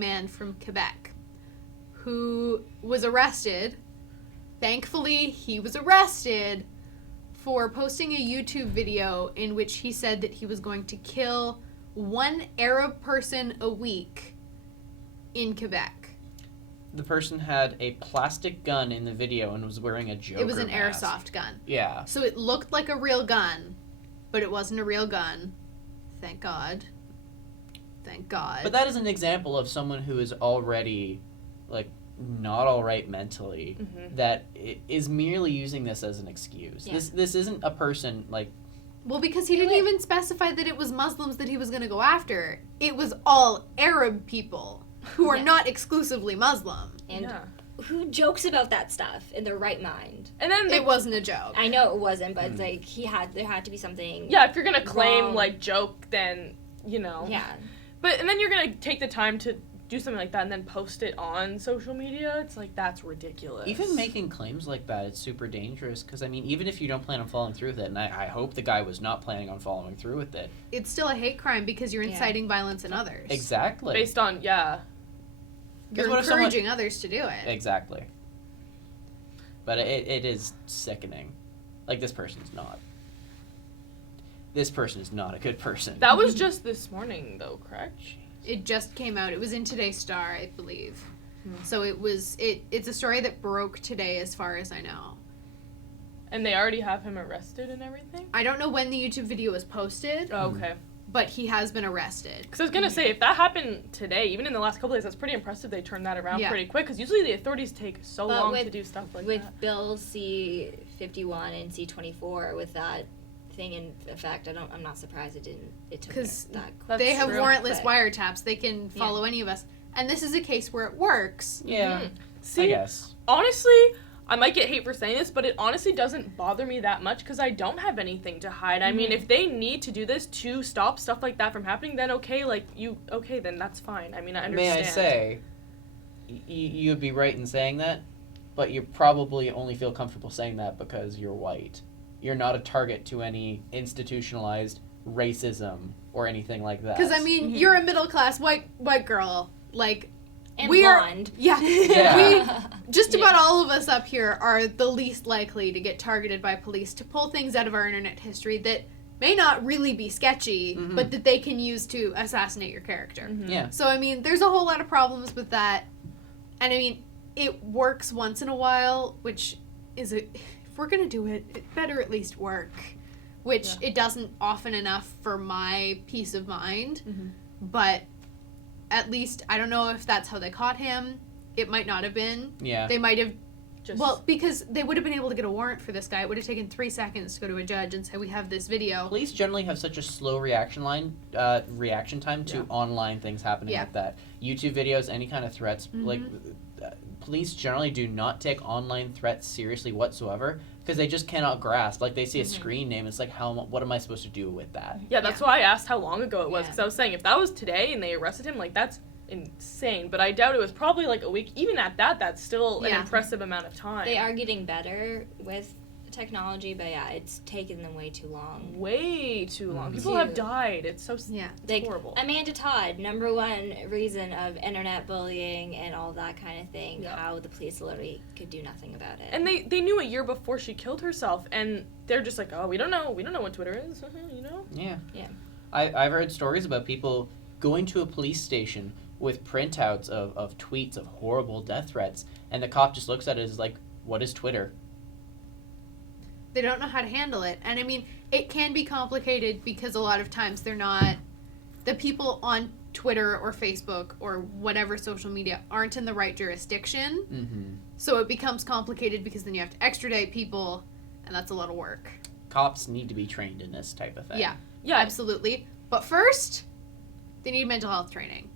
man from Quebec who was arrested. Thankfully, he was arrested for posting a YouTube video in which he said that he was going to kill one Arab person a week in Quebec. The person had a plastic gun in the video and was wearing a Joker It was an mask. airsoft gun. Yeah. So it looked like a real gun, but it wasn't a real gun. Thank God. Thank God. But that is an example of someone who is already, not all right mentally, that is merely using this as an excuse. Yeah. This isn't a person, Well, because he didn't even specify that it was Muslims that he was going to go after. It was all Arab people who are not exclusively Muslim. And who jokes about that stuff in their right mind? And then it wasn't a joke. I know it wasn't, but there had to be something. Yeah, if you're gonna claim wrong. joke, then Yeah. And then you're gonna take the time to do something like that and then post it on social media. It's that's ridiculous. Even making claims like that, it's super dangerous because, even if you don't plan on following through with it, and I hope the guy was not planning on following through with it. It's still a hate crime because you're inciting violence in others. Exactly. Based on, You're encouraging others to do it. Exactly. But it is sickening. This person's not. This person is not a good person. That was just this morning, though, correct? It just came out. It was in today's Star, I believe. So it's a story that broke today as far as I know. And they already have him arrested and everything? I don't know when the YouTube video was posted. Oh, okay. But he has been arrested. Because I was going to say, if that happened today, even in the last couple days, that's pretty impressive they turned that around pretty quick. Because usually the authorities take so long to do stuff like that. With Bill C-51 and C-24, with that thing in effect, I'm not surprised it took that quick. They have warrantless wiretaps. They can follow any of us. And this is a case where it works. Yeah. See, I guess. Honestly, I might get hate for saying this, but it honestly doesn't bother me that much because I don't have anything to hide. I mean, if they need to do this to stop stuff like that from happening, then then that's fine. I understand. May I say, you would be right in saying that, but you probably only feel comfortable saying that because you're white. You're not a target to any institutionalized racism or anything like that. Because, you're a middle-class white girl. And we blonde. Just about all of us up here are the least likely to get targeted by police to pull things out of our internet history that may not really be sketchy, but that they can use to assassinate your character. Yeah. So, there's a whole lot of problems with that. And, it works once in a while, which is if we're going to do it, it better at least work. Which it doesn't often enough for my peace of mind. But at least, I don't know if that's how they caught him. It might not have been. Yeah. They might have because they would have been able to get a warrant for this guy. It would have taken 3 seconds to go to a judge and say, we have this video. Police generally have such a slow reaction time to online things happening like that. YouTube videos, any kind of threats, police generally do not take online threats seriously whatsoever because they just cannot grasp. They see a screen name, it's what am I supposed to do with that? Yeah, that's why I asked how long ago it was, because I was saying if that was today and they arrested him, that's insane. But I doubt it was probably a week. Even at that, that's still an impressive amount of time. They are getting better with technology, but it's taken them way too long. Way too long. People have died. It's so horrible. Amanda Todd, number one reason of internet bullying and all that kind of thing, how the police literally could do nothing about it. And they knew a year before she killed herself, and they're just oh, we don't know what Twitter is, Yeah. Yeah. I've heard stories about people going to a police station with printouts of tweets of horrible death threats, and the cop just looks at it as what is Twitter? They don't know how to handle it. And it can be complicated because a lot of times they're not, the people on Twitter or Facebook or whatever social media aren't in the right jurisdiction. So it becomes complicated because then you have to extradite people, and that's a lot of work. Cops need to be trained in this type of thing. Yeah, absolutely. But first, they need mental health training.